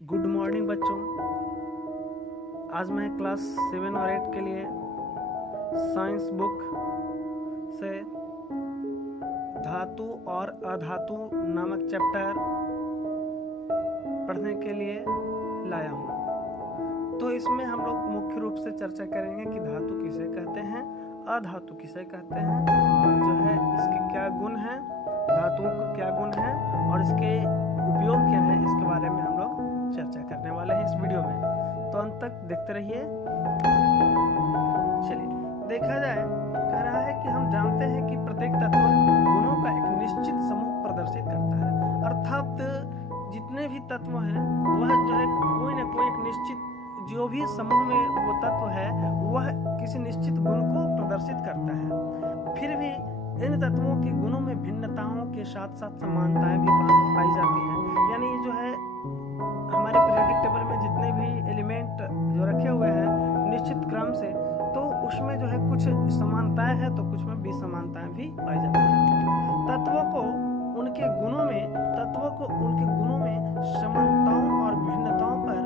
Good morning बच्चों। आज मैं क्लास 7 और 8 के लिए साइंस बुक से धातु और अधातु नामक चैप्टर पढ़ने के लिए लाया हूँ। तो इसमें हम लोग मुख्य रूप से चर्चा करेंगे कि धातु किसे कहते हैं, अधातु किसे कहते हैं, और जो है इसके क्या गुण हैं, धातुओं का क्या गुण है और इसके उपयोग क्या है, इसके बारे में हम लोग चर्चा करने वाले हैं इस वीडियो में। तो अंत तक देखते रहिए। चलिए देखा जाए, कह रहा है कि हम जानते हैं कि प्रत्येक तत्व गुणों का एक निश्चित समूह प्रदर्शित करता है। अर्थात जितने भी तत्व हैं वह जो है कोई ना कोई एक निश्चित, जो भी समूह में वो तत्व है वह किसी निश्चित गुण को प्रदर्शित करता है। फिर भी इन तत्वों के गुणों में भिन्नताओं के साथ साथ समानताएं भी पाई जाती हैं। यानी जो है हमारे पीरियोडिक टेबल में जितने भी एलिमेंट जो रखे हुए हैं निश्चित क्रम से, तो उसमें जो है कुछ समानताएं हैं तो कुछ में विसमानताएं भी पाई जाती हैं। तत्वों को उनके गुणों में समानताओं और भिन्नताओं पर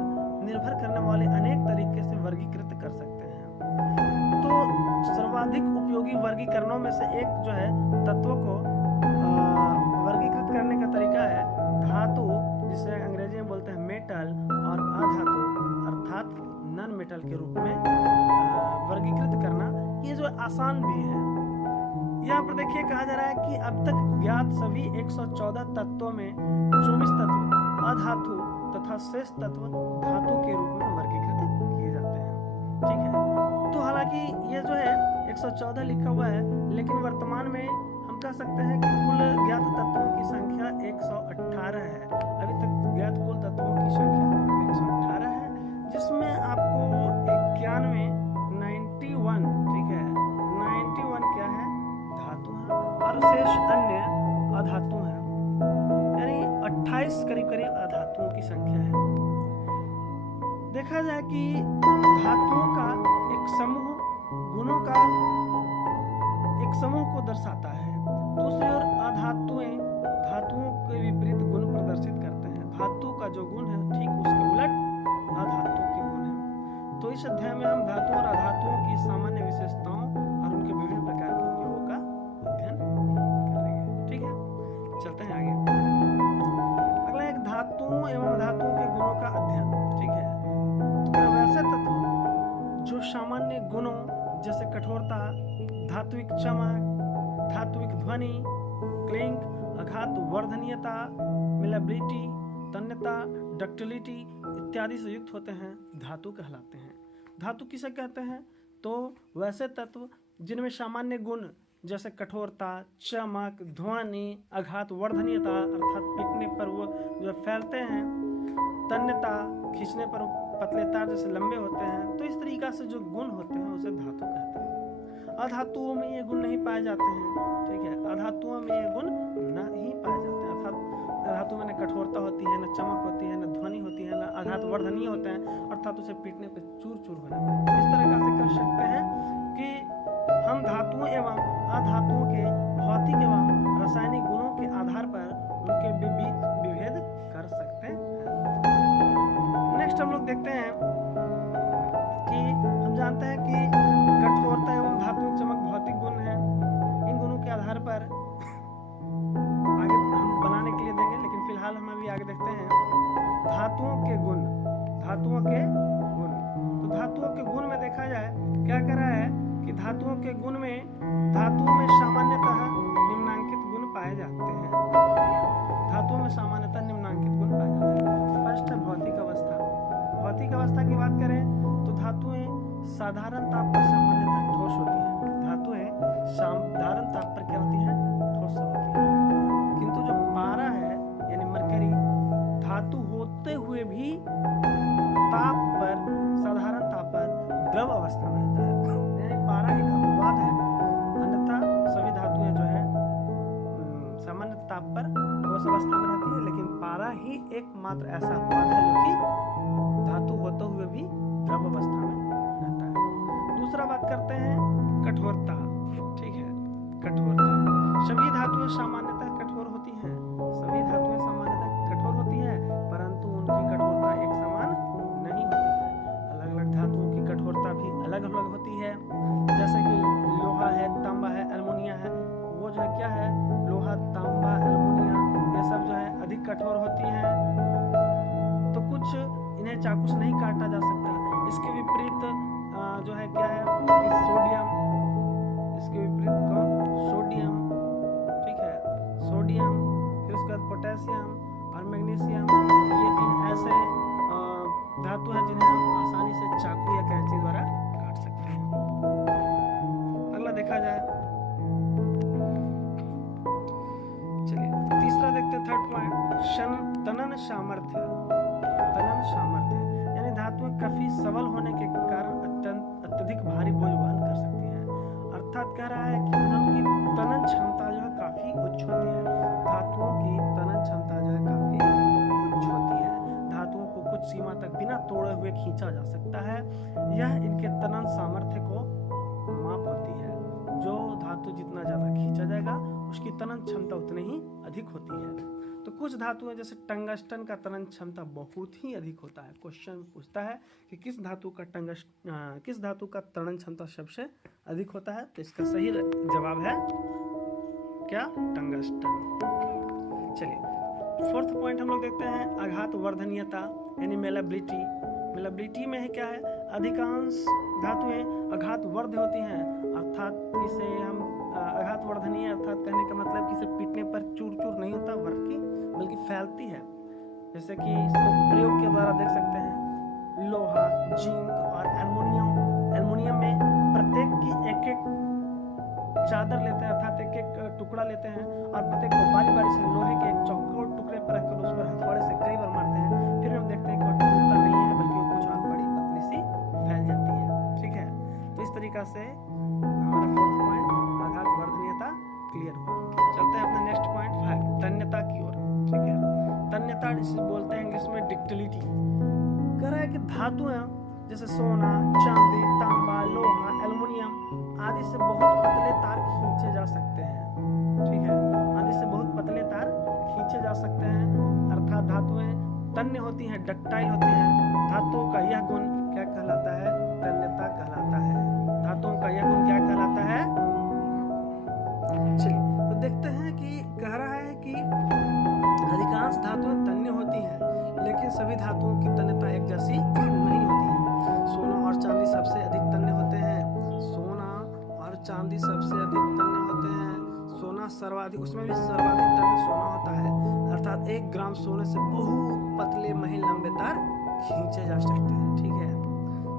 निर्भर करने वाले अनेक तरीके से वर्गीकृत कर सकते हैं। तो सर्वाधिक उपयोगी वर्गीकरणों में से एक जो है तत्वों को वर्गीकृत करने का तरीका है धातु, जिसे अंग्रेजी में बोलते हैं मेटल, और अधातु अर्थात नॉन मेटल के रूप में वर्गीकृत करना। ये जो आसान भी है। यहाँ पर देखिए कहा जा रहा है कि अब तक ज्ञात सभी 114 तत्वों में 24 तत्व अधातु तथा शेष तत्व धातु के रूप में वर्गीकृत किए जाते हैं। ठीक है, तो हालांकि ये जो है 114 लिखा हुआ है, लेकिन वर्तमान में हम कह सकते हैं कि कुल ज्ञात तत्वों की संख्या 118 है। अभी तक ज्ञात कुल तत्वों की संख्या 118 है, जिसमें आपको 91 ठीक है, 91 क्या है, धातु है, और शेष अन्य अधातु हैं। यानी 28 करीब अधातुओं की संख्या है। देखा जाए कि धातुओं का एक समूह गुणों का एक समूह को दर्शाता है। दूसरी ओर अधातुएं धातुओं के विपरीत गुण प्रदर्शित करते हैं। धातु का जो गुण है ठीक उसके उलट अधातु के गुण है। तो इस अध्याय में हम धातु और अधातुओं की सामान्य विशेषताओं और उनके विभिन्न प्रकार के उपयोगों का अध्ययन करेंगे। ठीक है, चलते हैं आगे। अगला एक धातुओं एवं अधातुओं के गुणों का अध्ययन। ठीक है, तो वैसे तत्व जो सामान्य गुणों जैसे कठोरता, धात्विक चमक, धात्विक ध्वनि, क्लिंक, आघात वर्धनीयता, मिलेबिलिटी, तन्यता, डक्टिलिटी इत्यादि से युक्त होते हैं, धातु कहलाते हैं। धातु किसे कहते हैं? तो वैसे तत्व जिनमें सामान्य गुण जैसे कठोरता, चमक, ध्वनि, आघात वर्धनीयता अर्थात पीटने पर वो जो फैलते हैं, तन्यता खींचने पर पतले तार जैसे लंबे होते हैं, तो इस तरीका से जो गुण होते हैं उसे धातु कहते हैं। अधातुओं में ये गुण नहीं पाए जाते हैं। ठीक है, अधातुओं में ये गुण नहीं पाए जाते हैं। अर्थात धातु में न कठोरता होती है, न चमक होती है, न ध्वनि होती है, न आघात वर्धनीय होते हैं, अर्थात उसे पीटने पर चूर चूर हो जाता है। इस तरह से कह सकते हैं कि हम धातुओं एवं अधातुओं के भौतिक एवं रासायनिक गुणों के आधार पर उनके बीच विभेद कर सकते हैं। नेक्स्ट हम लोग देखते हैं कि हम जानते हैं कि कठोरता एवं धात्विक चमक भौतिक गुण है। इन गुणों के आधार पर आगे हम बनाने के लिए देंगे, लेकिन फिलहाल हम अभी आगे देखते हैं धातुओं के गुण। धातुओं के गुण, तो धातुओं के गुण में देखा जाए क्या कर रहा है कि धातुओं के गुण में धातुओं में सामान्यतः निम्नांकित गुण पाए जाते हैं। धातुओं में सामान्यतः निम्नांकित गुण पाए जाते हैं। फर्स्ट है भौतिक अवस्था। भौतिक अवस्था की बात करें तो धातुएं साधारण ताप पर सामान्यतः ठोस होती हैं। धातुएं साधारण ताप पर क्या होती हैं? ठोस होती हैं। किंतु जो पारा है यानी मरकरी, धातु होते हुए भी ताप पर, साधारण ताप पर द्रव अवस्था में रहता है। यानी पारा एक अपवाद है, अन्यथा सभी धातुएं जो है सामान्य ताप पर ठोस अवस्था में रहती है, लेकिन पारा ही एकमात्र ऐसा अपवाद है जो कि धातु होते हुए भी द्रव अवस्था में रहता है। दूसरा बात करते हैं कठोरता। ठीक है, कठोरता सभी धातुएं सामान्यतः कठोर होती हैं। सभी धातुएं सामान्यतः कठोर होती हैं, परंतु उनकी कठोरता एक हैं तो कुछ इन्हें चाकू से नहीं काटा जा सकता। इसके विपरीत जो है क्या है कि सोडियम, इसके विपरीत कौन, सोडियम, ठीक है, सोडियम, फिर उसके बाद पोटेशियम और मैग्नीशियम, ये 3 ऐसे धातु हैं जिन्हें हम आसानी से चाकू या कैंची द्वारा काट सकते हैं। अगला देखा जाए, चलिए तीसरा देखते हैं, थर्ड पॉइंट, तनन सामर्थ्य। तनन सामर्थ्य यानी धातुएं काफी सबल होने के कारण अत्यधिक भारी बोझ वहन कर सकती हैं। अर्थात कह रहा है कि उनकी तनन क्षमता जो है काफी उच्च होती है। धातुओं की तनन क्षमता जो है काफी उच्च होती है। धातुओं को कुछ सीमा तक बिना तोड़े हुए खींचा जा सकता है। यह इनके तनन सामर्थ्य को माप होती है। जो धातु जितना ज्यादा खींचा जाएगा उसकी तनन क्षमता उतनी ही अधिक होती है। तो कुछ धातुएं जैसे टंगस्टन का तनन क्षमता बहुत ही अधिक होता है। क्वेश्चन पूछता है कि किस धातु का तनन क्षमता सबसे अधिक होता है, तो इसका सही जवाब है क्या, टंगस्टन। चलिए फोर्थ पॉइंट हम लोग देखते हैं, आघात वर्धनीयता यानी मेलेबिलिटी। मेलेबिलिटी में है क्या है, अधिकांश धातुएं आघात वर्ध होती हैं, अर्थात इसे हम आघात वर्धनीय अर्थात कहने का मतलब कि इसे पीटने पर चूर चूर नहीं होता बल्कि फैलती है। जैसे कि इसको प्रयोग के द्वारा देख सकते हैं, लोहा, जिंक और एल्युमिनियम में प्रत्येक की एक एक चादर लेते हैं, अर्थात एक एक टुकड़ा लेते हैं और प्रत्येक को बारी बारी से लोहे के एक चौकोर टुकड़े पर रखकर उस पर हथौड़े से कई बार मारते हैं। फिर हम देखते हैं कि वो टूटता नहीं है बल्कि वो कुछ और बड़ी पतली सी फैल जाती है। ठीक है, तो इस तरीका से हमारा फोर्थ पॉइंट आघात वर्धनीयता क्लियर हुआ। चलते हैं अपने नेक्स्ट पॉइंट 5, तन्यता की ओर। ठीक है, तन्यता जिसे बोलते हैं इंग्लिश में डक्टिलिटी। कह रहा है कि धातुएं जैसे सोना, चांदी, तांबा, लोहा, एल्युमिनियम आदि से बहुत पतले तार खींचे जा सकते हैं। ठीक है, आदि से बहुत पतले तार खींचे जा सकते हैं, अर्थात धातुएं तन्य होती हैं, डक्टाइल होती हैं। धातुओं का यह गुण क्या कहलाता है, तन्यता कहलाता है। धातुओं का यह गुण क्या कहलाता है। चलिए तो देखते हैं कि कह रहा है कि अधिकांश धातुएं तन्य होती हैं, लेकिन सभी धातुओं की तन्यता एक जैसी नहीं होती है। सोना और चांदी सबसे अधिक तन्य होते हैं। सोना और चांदी सबसे अधिक तन्य होते हैं। सोना सर्वाधिक, उसमें भी सर्वाधिक तन्य सोना होता है, अर्थात 1 ग्राम सोने से बहुत पतले महीन लंबे तार खींचे जा सकते हैं। ठीक है,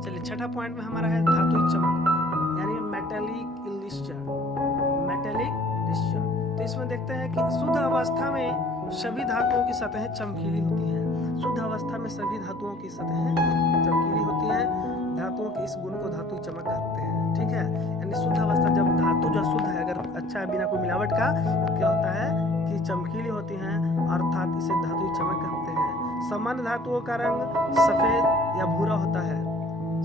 चलिए छठा पॉइंट में हमारा है धातुई चमक यानी मेटेलिक इल्यूशन। मेटेलिक इल्यूशन, तो इसमें देखते हैं कि शुद्ध अवस्था में सभी धातुओं की सतहें चमकीली होती हैं। शुद्ध अवस्था में सभी धातुओं की सतहें चमकीली होती हैं। धातुओं के इस गुण को धातुई चमक कहते हैं। ठीक है, यानी शुद्ध अवस्था, जब धातु जो शुद्ध है, अगर अच्छा है बिना कोई मिलावट का, तो क्या होता है कि चमकीली होती हैं, अर्थात इसे धातुई चमक कहते हैं। सामान्य धातुओं का रंग सफेद या भूरा होता है।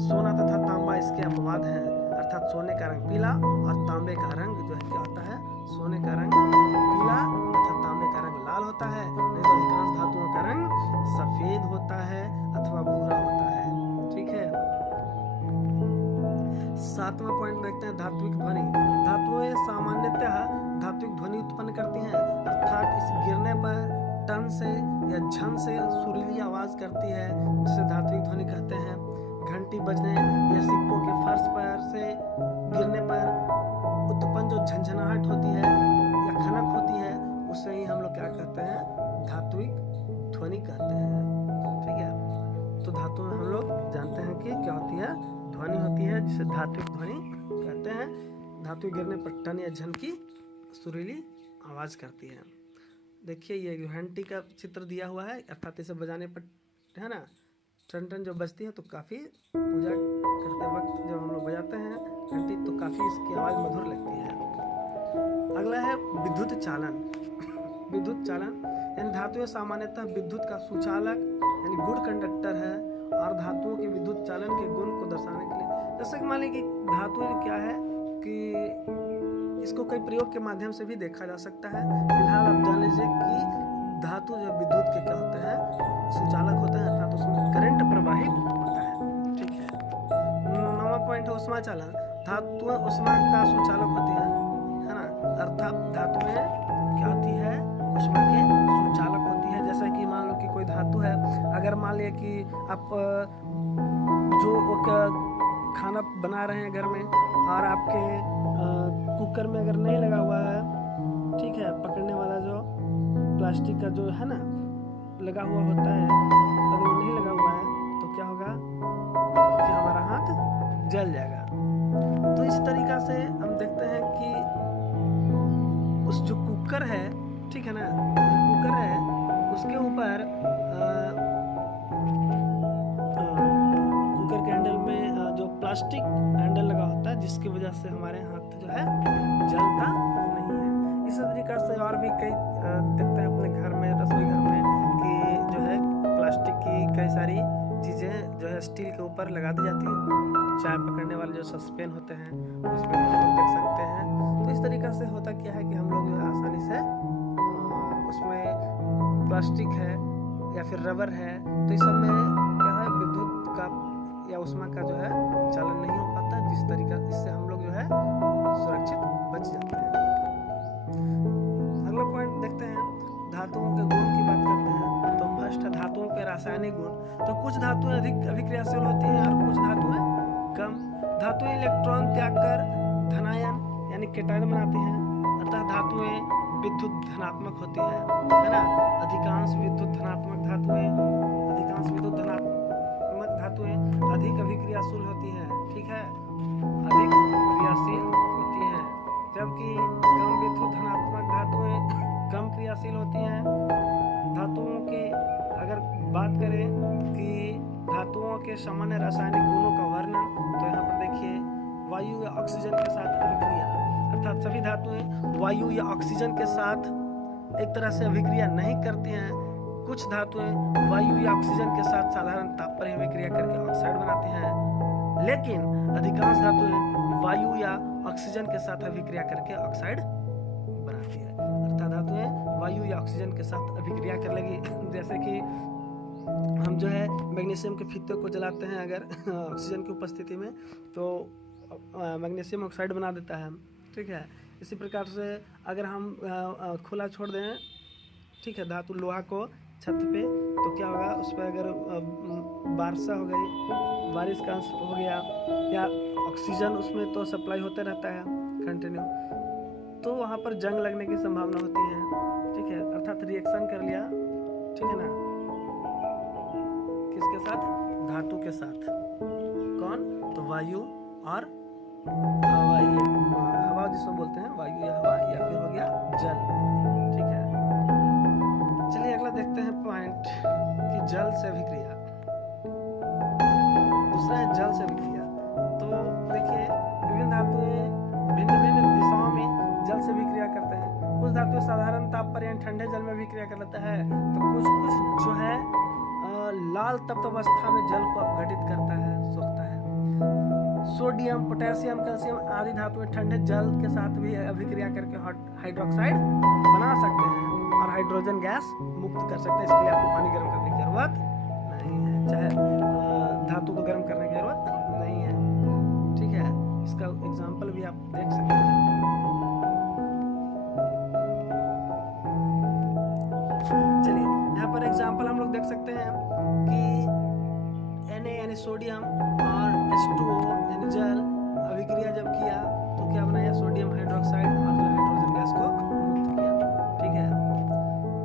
सोना तथा तांबा इसके अपवाद हैं, अर्थात सोने का रंग पीला और तांबे का रंग जो है क्या होता है, सोने का रंग पीला तथा तांबे का रंग लाल होता है। नहीं तो अधिकांश धातुओं का रंग सफेद होता है अथवा भूरा होता है। ठीक है, 7वां पॉइंट देखते हैं, धात्विक ध्वनि। धातुएं सामान्यतः धात्विक ध्वनि उत्पन्न करती हैं, अर्थात इस गिरने पर टन से या झन से सुरीली आवाज करती है, जिसे धात्विक ध्वनि कहते हैं। घंटी बजने या सिक्कों के फर्श पर से गिरने पर उत्पन्न जो झंझनाहट होती है या खनक होती है, उसे ही हम लोग क्या कहते हैं, धात्विक ध्वनि कहते हैं। ठीक है, तो धातु में हम लोग जानते हैं कि क्या होती है, ध्वनि होती है, जिसे धात्विक ध्वनि कहते हैं। धातु गिरने पर टन या झन की सुरीली आवाज करती है। देखिए ये घंटी का चित्र दिया हुआ है, अर्थात इसे बजाने पर है ना टन टन जो बजती है, तो काफ़ी पूजा करते वक्त जब हम लोग बजाते हैं घंटी तो काफ़ी इसकी आवाज़ मधुर लगती है। अगला है विद्युत चालन। विद्युत चालन यानी धातुएं सामान्यतः विद्युत का सुचालक यानी गुड कंडक्टर है, और धातुओं के विद्युत चालन के गुण को दर्शाने के लिए, जैसे कि मान लीजिए कि धातुएं क्या है कि इसको कई प्रयोग के माध्यम से भी देखा जा सकता है। फिलहाल आप जान लीजिए कि धातु जो विद्युत के क्या होते हैं, सुचालक होते हैं, अर्थात उसमें करंट प्रवाहित होता है। ठीक है, 9वां पॉइंट है उष्मा चालन। धातुएं उष्मा का सुचालक होती है ना, अर्थात धातुएं क्या होती है, उष्मा के सुचालक होती है। जैसे कि मान लो कि धातु है। अगर मान लिया कि आप जो खाना बना रहे हैं घर में और आपके कुकर में अगर नहीं लगा हुआ है, ठीक है, पकड़ने वाला जो प्लास्टिक का जो है ना लगा हुआ होता है, अगर वो नहीं लगा हुआ है तो क्या होगा कि हमारा हाथ जल जाएगा। तो इस तरीका से हम देखते हैं कि उस जो कुकर है, ठीक है ना, जो कुकर है उसके ऊपर कुकर के हैंडल में जो प्लास्टिक हैंडल लगा होता है, जिसकी वजह से हमारे हाथ जो है जलता नहीं है। इसी तरीका से और भी कई देखते हैं अपने घर में, रसोई घर में, कि जो है प्लास्टिक की कई सारी चीज़ें जो है स्टील के ऊपर लगा दी जाती है। चाय पकड़ने वाले जो सस्पेन होते हैं उसमें हम लोग देख सकते हैं। तो इस तरीका से होता क्या है कि हम लोग जो है आसानी से उसमें प्लास्टिक है या फिर रबर है, तो इस सब में क्या है विद्युत का या उष्मा का जो है चालन नहीं हो पाता, जिस तरीका इससे हम लोग जो है सुरक्षित बच जाते हैं। अगला पॉइंट देखते हैं, धातुओं के गुण की बात करते हैं। तो फर्स्ट है धातुओं के रासायनिक गुण। तो कुछ धातुएं अधिक अभिक्रियाशील होती हैं और कुछ धातुएं कम। धातुएं इलेक्ट्रॉन त्याग कर धनायन यानी केटायन बनाती हैं, अतः धातुएं विद्युत धनात्मक होती है ना। अधिकांश विद्युत धनात्मक धातुएं अधिक अभिक्रियाशील होती हैं, ठीक है, अधिक क्रियाशील होती हैं, जबकि कम विद्युत धनात्मक धातुएं कम क्रियाशील होती हैं। धातुओं के अगर बात करें कि धातुओं के सामान्य रासायनिक गुणों का वर्णन, तो यहाँ पर देखिए वायु या ऑक्सीजन के साथ अभिक्रिया, अर्थात सभी धातुएं वायु या ऑक्सीजन के साथ एक तरह से अभिक्रिया नहीं करती हैं। कुछ धातुएं वायु या ऑक्सीजन के साथ साधारण ताप पर अभिक्रिया करके ऑक्साइड बनाती हैं, लेकिन अधिकांश धातुएं वायु या ऑक्सीजन के साथ अभिक्रिया करके ऑक्साइड बनाती है। अर्थात धातुएं वायु या ऑक्सीजन के साथ अभिक्रिया कर लेगी। जैसे कि हम जो है मैग्नीशियम के फीते को जलाते हैं अगर ऑक्सीजन की उपस्थिति में, तो मैग्नीशियम ऑक्साइड बना देता है, ठीक है। इसी प्रकार से अगर हम खुला छोड़ दें, ठीक है, धातु लोहा को छत पे, तो क्या होगा उस पर अगर वर्षा हो गई, बारिश का अंश हो गया या ऑक्सीजन उसमें तो सप्लाई होते रहता है कंटिन्यू, तो वहाँ पर जंग लगने की संभावना होती है, ठीक है, अर्थात रिएक्शन कर लिया, ठीक है ना, किसके साथ, धातु के साथ, कौन, तो वायु और हवा जिसको बोलते हैं वायु या हवा, या फिर हो गया जल, ठीक है। चलिए अगला देखते हैं पॉइंट कि जल से अभिक्रिया। दूसरा है जल से अभिक्रिया। तो देखिए विभिन्न धातुएं भिन्न भिन्न दिशाओं में जल से अभिक्रिया करते हैं। कुछ धातुएं साधारण ताप पर यानी ठंडे जल में अभिक्रिया कर लेता है, तो कुछ जो है लाल तप्त अवस्था में जल को अपघटित करता है, सोखता है। सोडियम, पोटेशियम, कैल्शियम आदि धातुएं ठंडे जल के साथ भी अभिक्रिया करके हाइड्रोक्साइड बना सकते हैं और हाइड्रोजन गैस मुक्त कर सकते हैं। इसके लिए आपको पानी गर्म करने की जरूरत नहीं है, चाहे धातु को गर्म करने की जरूरत नहीं है, ठीक है। इसका एग्जाम्पल भी आप देख सकते हैं। चलिए यहाँ पर एग्जाम्पल हम लोग देख सकते हैं कि Na यानी सोडियम और H2O यानी जल अभिक्रिया जब किया तो क्या बनाया, सोडियम हाइड्रोक्साइड और जो हाइड्रोजन गैस को मुक्त किया, ठीक है।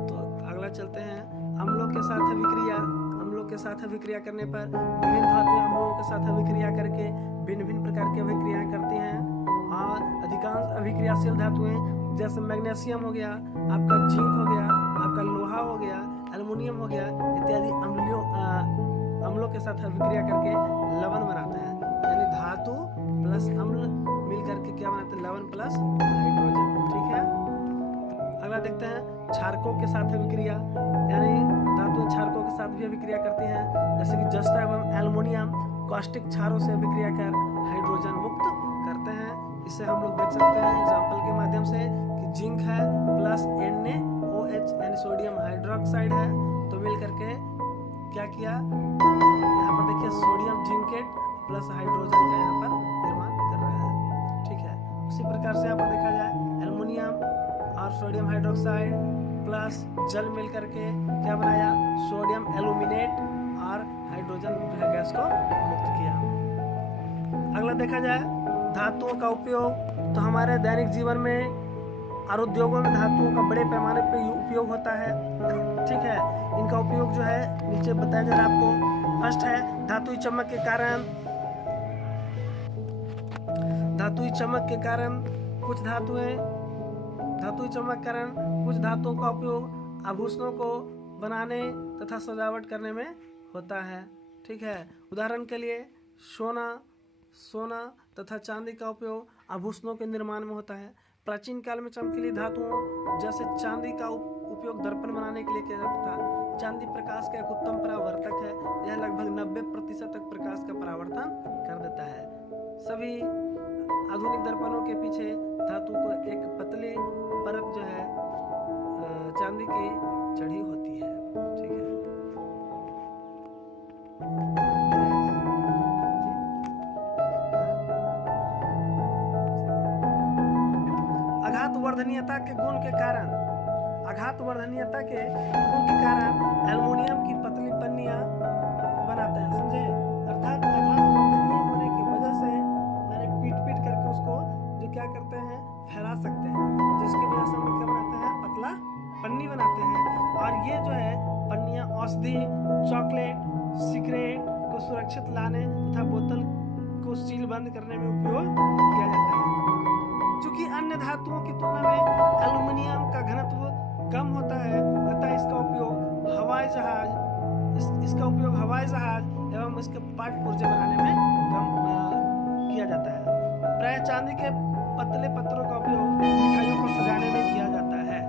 तो अगला चलते हैं, अम्लों के साथ अभिक्रिया। अम्लों के साथ अभिक्रिया करने पर विभिन्न धातुएं अम्लों के साथ अभिक्रिया करके भिन्न भिन्न प्रकार की अभिक्रियाएं करती हैं और अधिकांश अभिक्रियाशील धातुएं जैसे मैग्नीशियम हो गया, आपका जिंक हो गया, आपका लोहा हो गया, एल्युमिनियम हो गया इत्यादि अम्लों के साथ अभिक्रिया करके लवण बनाते हैं, यानी धातु प्लस अम्ल मिल करके क्या बनाते हैं, लवण प्लस हाइड्रोजन, ठीक है। अगला देखते हैं क्षारकों के साथ अभिक्रिया, यानी धातुएं क्षारकों के साथ भी अभिक्रिया करती हैं, जैसे कि जस्ता एवं एल्युमिनियम कॉस्टिक क्षारों से अभिक्रिया कर हाइड्रोजन मुक्त करते हैं। इससे हम लोग देख सकते हैं एग्जाम्पल के माध्यम से कि जिंक है प्लस NaOH यानी सोडियम हाइड्रोक्साइड है, तो मिल करके क्या किया, यहाँ पर देखिए सोडियम जिंकेट प्लस हाइड्रोजन का यहाँ पर निर्माण कर रहा है, ठीक है। उसी प्रकार से यहाँ पर देखा जाए एल्युमिनियम और सोडियम हाइड्रोक्साइड प्लस जल मिल करके क्या बनाया, सोडियम इसको मुक्त किया। अगला देखा जाए धातुओं का उपयोग, तो हमारे दैनिक जीवन में और उद्योगों में धातुओं का बड़े पैमाने पर उपयोग होता है। ठीक है, इनका उपयोग जो है नीचे बताया जा रहा है आपको। फर्स्ट है धातुई चमक के कारण, धातुई चमक के कारण कुछ धातुओं का उपयोग आभूषणों को बनाने तथा सजावट करने में होता है। ठीक है, उदाहरण के लिए सोना तथा चांदी का उपयोग आभूषणों के निर्माण में होता है। प्राचीन काल में चमकीली धातुओं जैसे चांदी का उपयोग दर्पण बनाने के लिए किया जाता था। चांदी प्रकाश का एक उत्तम परावर्तक है, यह लगभग 90% तक प्रकाश का परावर्तन कर देता है। सभी आधुनिक दर्पणों के पीछे धातु को एक पतली परत जो है चांदी की चढ़ी होती है। ठीक है, आघातवर्धनीयता के गुण के कारण एल्युमिनियम की पतली पन्नियां बनाते हैं, समझे। अर्थात आघातवर्धनीय होने की वजह से मैंने पीट करके उसको जो क्या करते हैं फैला सकते हैं, जिसकी वजह से हम क्या बनाते हैं पतला पन्नी बनाते हैं। और ये जो है पन्नियां औषधि, चॉकलेट, सिगरेट को सुरक्षित लाने तथा बोतल को सील बंद करने में उपयोग किया जाता है। चूंकि अन्य धातुओं की तुलना में एल्युमिनियम का घनत्व कम होता है, अतः इसका उपयोग हवाई जहाज एवं इसके पार्ट पुर्जे बनाने में किया जाता है। प्रायः चांदी के पतले पत्थरों का उपयोग मिठाइयों को सजाने में किया जाता है।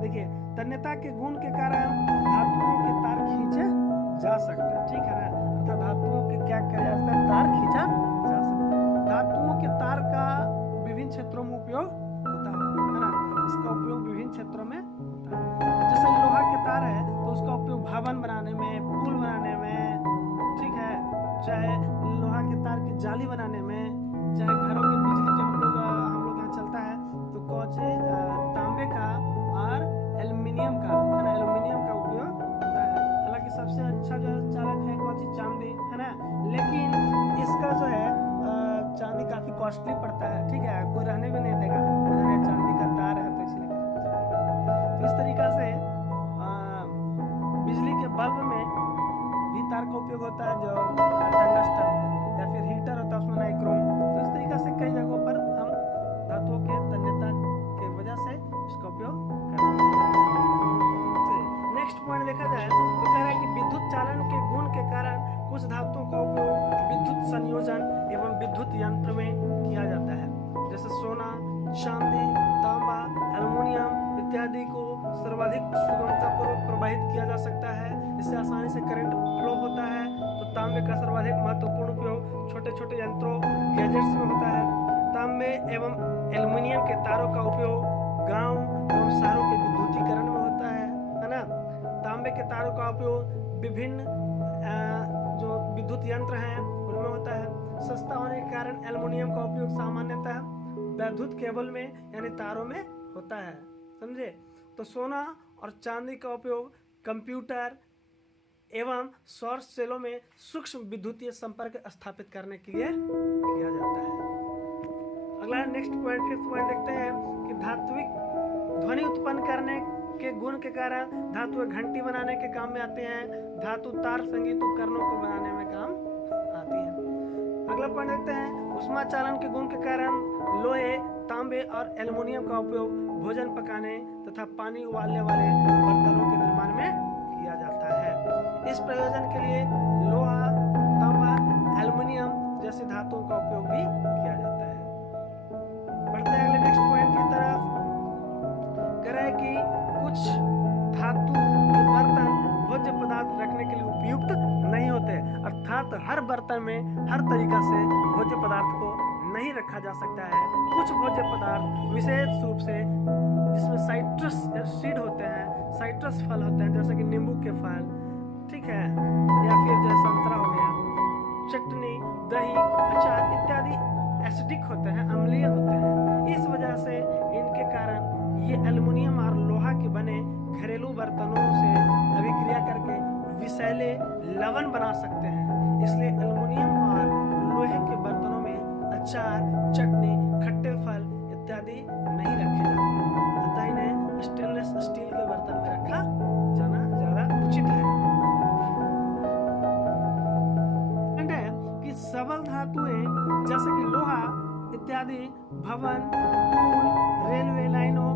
देखिए, तन्यता के गुण के कारण धातुओं के तार खींचे जा सकते हैं। ठीक है ना, अर्थात धातुओं के क्या किया जा सकता है, तार खींचा जा सकता है। धातुओं के तार का विभिन्न क्षेत्रों में उपयोग होता है ना, इसका उपयोग विभिन्न क्षेत्रों में होता है। जैसे लोहा के तार है तो उसका उपयोग भवन बनाने में, पुल बनाने में, ठीक है, चाहे लोहा के तार की जाली बनाने में, चाहे घरों की बिजली जो हम लोग यहाँ चलता है तो कौचे तांबे का और एल्युमिनियम का उपयोग होता है। हालांकि सबसे अच्छा जो चालक है कौची चांदी है ना, लेकिन इसका जो है चांदी काफी कॉस्टली पड़ता है। ठीक है, कोई रहने भी नहीं देगा, चांदी का तार है तो इसलिए। तो इस तरीका से बिजली के बल्ब में भी तार का उपयोग होता है, जो टंगस्टन या फिर हीटर होता है उसमें नाइक्रोम। तो इस तरीका से कई जगहों पर हम धातुओं के तन्यता के वजह से इसका उपयोग करते हैं। नेक्स्ट पॉइंट देखा जाए तो कह रहा है कि विद्युत चालन के गुण के कारण कुछ धातुओं का उपयोग विद्युत संयोजन एवं विद्युत यंत्र में किया जाता है। जैसे सोना, चांदी, तांबा, एल्युमिनियम इत्यादि को सर्वाधिक सुगमतापूर्वक प्रवाहित किया जा सकता है, इससे आसानी से करंट फ्लो होता है। तो तांबे का सर्वाधिक महत्वपूर्ण उपयोग छोटे छोटे यंत्रों, गैजेट्स में होता है। तांबे एवं एल्युमिनियम के तारों का उपयोग गांव एवं शहरों के विद्युतीकरण में होता है ना। तांबे के तारों का उपयोग विभिन्न जो विद्युत यंत्र हैं उनमें होता है। सस्ता होने के कारण एल्युमिनियम का उपयोग सामान्यतः वैद्युत केबल में यानी तारों में होता है, समझे। तो सोना और चांदी का उपयोग कंप्यूटर एवं सौर सेलों में सूक्ष्म विद्युतीय संपर्क स्थापित करने के लिए किया जाता है। अगला नेक्स्ट पॉइंट, फिफ्थ पॉइंट देखते हैं कि धात्विक ध्वनि उत्पन्न करने के गुण के कारण धातु घंटी बनाने के काम में आते हैं। धातु तार संगीत उपकरणों को बनाने में काम आती है। अगला पॉइंट देखते हैं उष्मा चालन के गुण के कारण लोहे, तांबे और एल्युमिनियम का उपयोग भोजन पकाने तथा पानी उबालने वाले बर्तनों के निर्माण में किया जाता है। इस प्रयोजन के लिए लोहा, तांबा, एल्युमिनियम जैसे धातुओं का उपयोग भी किया जाता है। बढ़ते हैं अगले नेक्स्ट पॉइंट की तरफ। कह रहा है कि कुछ धातु के बर्तन भोज्य पदार्थ रखने के लिए उपयुक्त नहीं होते, अर्थात हर बर्तन में हर तरीका से भोज्य पदार्थ को नहीं रखा जा सकता है। कुछ भोज्य पदार्थ विशेष रूप से जिसमें साइट्रस सीड होते हैं, साइट्रस फल होते हैं, जैसे कि नींबू के फल, ठीक है, या फिर जैसे संतरा हो गया, चटनी, दही, अचार इत्यादि एसिडिक होते हैं, अम्लीय होते हैं। इस वजह से इनके कारण ये एल्युमिनियम और लोहा के बने घरेलू बर्तनों से अभिक्रिया करके विषैले से लवण बना सकते हैं। इसलिए एल्युमिनियम और लोहे के बर्तनों में अचार, चटनी, खट्टे फल इत्यादि नहीं रखे जाते हैं, अतः इन्हें स्टेनलेस स्टील के बर्तन में रखा जाना ज्यादा उचित है। कि सबल धातुएं जैसे कि लोहा इत्यादि भवन, पुल, रेलवे लाइनों,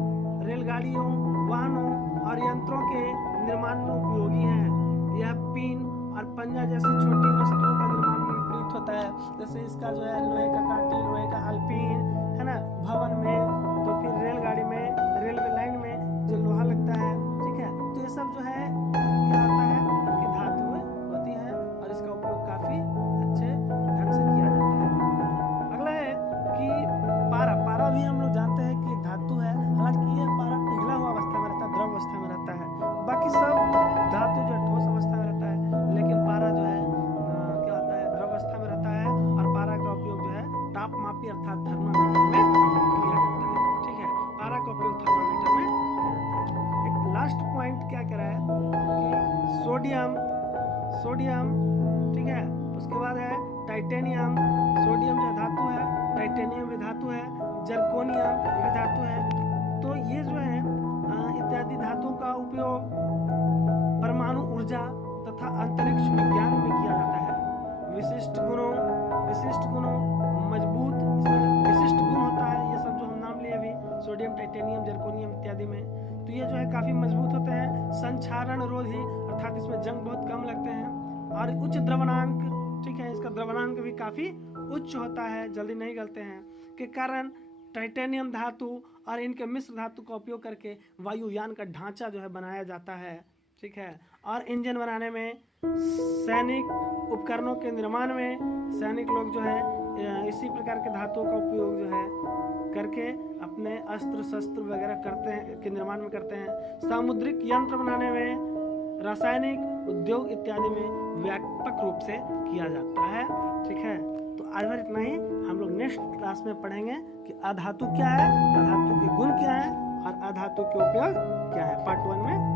रेलगाड़ियों, वाहनों और यंत्रों के निर्माण में उपयोगी हैं। यह पिन और पंजा जैसी छोटी वस्तुओं का निर्माण में प्रयुक्त होता है। जैसे इसका जो है लोहे का काटी, लोहे का अल्पिन है ना, भवन में, तो फिर रेलगाड़ी में, रेलवे लाइन में जो लोहा लगता है, ठीक है। तो ये सब जो है क्या होता है कि धातुएं होती हैं और इसका उपयोग काफी अच्छे ढंग से किया जाता है। अगला है कि पारा। पारा भी हम लोग जानते हैं कि धातु है, हालांकि यह पारा पिघला हुआ अवस्था में रहता है, द्रव अवस्था में रहता है। बाकी सब धातु जो ठोस अवस्था में रहता है, लेकिन पारा जो है क्या होता है, द्रव अवस्था में रहता है। और पारा का उपयोग जो है तापमापी अर्थात थर्मामीटर में किया जाता है, ठीक है। पारा का उपयोग थर्मामीटर में किया जाता है। एक लास्ट पॉइंट क्या कह रहा है कि सोडियम, ठीक है। उसके बाद है टाइटेनियम। सोडियम जो धातु है, टाइटेनियम भी धातु है, जर्कोनियम भी धातु है। तो ये जो है इत्यादि धातुओं का उपयोग परमाणु ऊर्जा तथा अंतरिक्ष विज्ञान में किया जाता है। विशिष्ट गुणों, मजबूत, इसमें विशिष्ट गुण होता है। ये सब जो हम नाम लिए अभी, सोडियम, टाइटेनियम, जर्कोनियम इत्यादि में, तो ये जो है काफी मजबूत होते हैं। संक्षारण रोधी अर्थात इसमें जंग बहुत कम लगते हैं। और उच्च द्रवणांक, ठीक है, इसका द्रवणांक भी काफी उच्च होता है, जल्दी नहीं गलते हैं, के कारण टाइटेनियम धातु और इनके मिश्र धातु का उपयोग करके वायुयान का ढांचा जो है बनाया जाता है, ठीक है। और इंजन बनाने में, सैनिक उपकरणों के निर्माण में, सैनिक लोग जो है इसी प्रकार के धातुओं का उपयोग जो है करके अपने अस्त्र शस्त्र वगैरह करते हैं, के निर्माण में करते हैं। सामुद्रिक यंत्र बनाने में, रासायनिक उद्योग इत्यादि में व्यापक रूप से किया जाता है, ठीक है। तो आज भर इतना ही। हम लोग नेक्स्ट क्लास में पढ़ेंगे कि अधातु क्या है, अधातु के गुण क्या है और अधातु के उपयोग क्या है। पार्ट 1 में